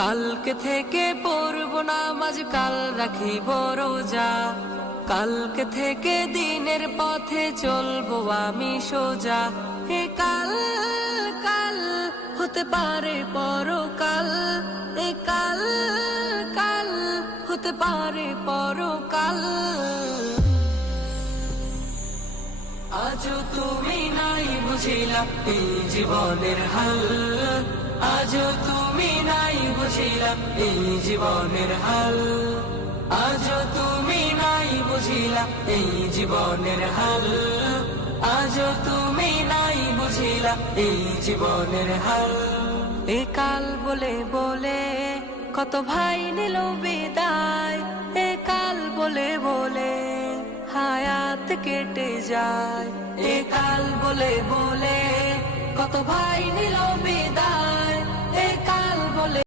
কালকে থেকে পড়ব নামাজ, কাল রাখিব রোজা। কালকে থেকে দিনের পথে চলবো আমি সোজা। এ কাল কাল হতে পারে পরকাল, এ কাল কাল হতে পারে পরকাল। আজও তুমি নাই বুঝিলা এই জীবনের হাল, আজও তুমি নাই বুঝিলা এই জীবনের হাল, আজও তুমি নাই বুঝিলা এই জীবনের হাল, আজও তুমি নাই বুঝিলা এই জীবনের হাল। এ কাল বলে বলে কত ভাই নিল বিদায়, এ কাল বলে বলে হায়াত কেটে যায়। এ কাল বলে বলে কত ভাই নিল বিদায়, এ কাল বলে